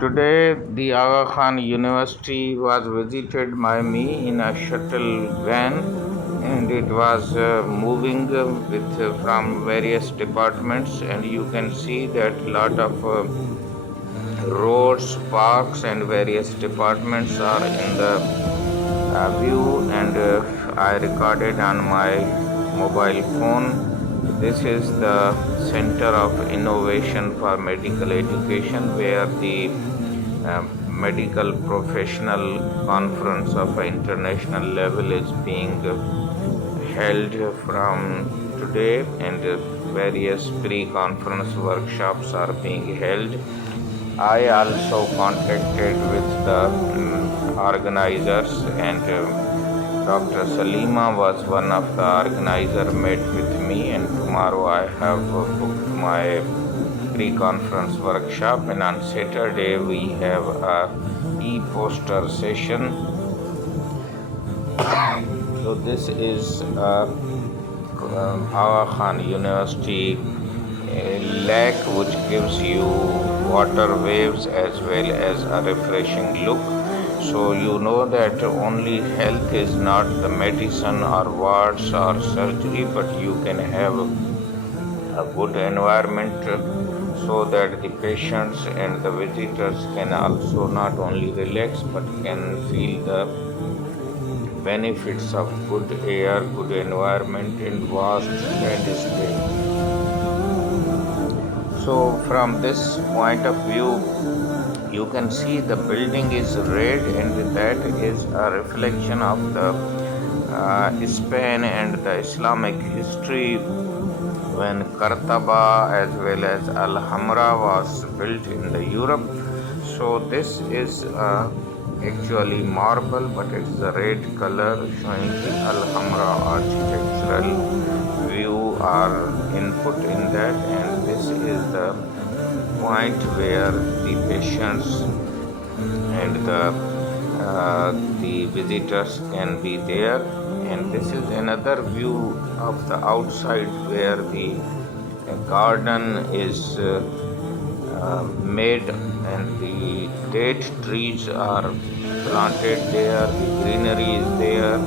Today, the Aga Khan University was visited by me in a shuttle van, and it was moving with from various departments, and you can see that lot of roads, parks, and various departments are in the view, and I recorded on my mobile phone. This is the Center of Innovation for Medical Education, where the medical professional conference of an international level is being held from today, and various pre-conference workshops are being held. I also contacted with the organizers, and Dr. Salima was one of the organizers, met with me, and tomorrow I have booked my pre-conference workshop, and on Saturday we have a e-poster session. So this is Aga Khan University lake, which gives you water waves as well as a refreshing look. So you know that only health is not the medicine or wards or surgery, but you can have a good environment so that the patients and the visitors can also not only relax but can feel the benefits of good air, good environment, and vast landscape. So from this point of view, you can see the building is red, and that is a reflection of the Spain and the Islamic history when Qartaba as well as Al-Hamra was built in the Europe. So this is actually marble, but it is a red color showing the Al-Hamra architectural view or input in that, and this is the point where the patients and the visitors can be there. And this is another view of the outside where the garden is made, and the date trees are planted there, the greenery is there,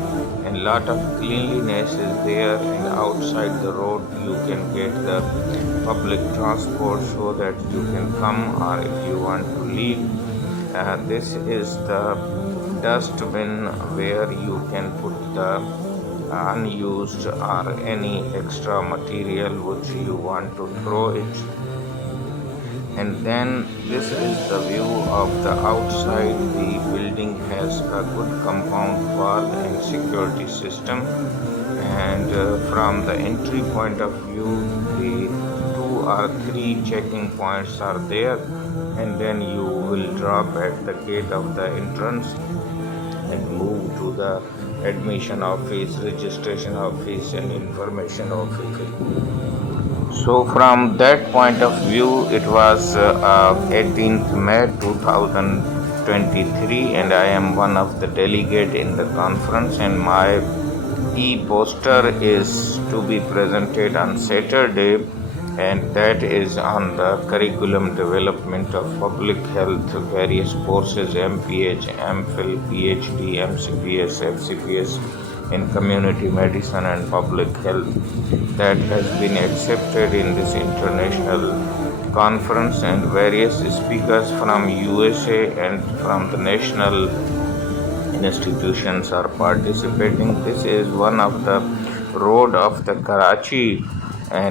and lot of cleanliness is there, and outside the road you can get the public transport so that you can come, or if you want to leave. This is the dustbin where you can put the unused or any extra material which you want to throw it. And then this is the view of the outside. The building has a good compound wall and security system, and from the entry point of view, the 2 or 3 checking points are there, and then you will drop at the gate of the entrance and move to the admission office, registration office, and information office. So from that point of view, it was 18th May 2023, and I am one of the delegate in the conference, and my e-poster is to be presented on Saturday, and that is on the curriculum development of public health, various courses, MPH, MPhil, PhD, MCPS, FCPS in community medicine and public health, that has been accepted in this international conference, and various speakers from USA and from the national institutions are participating. This is one of the road of the Karachi, and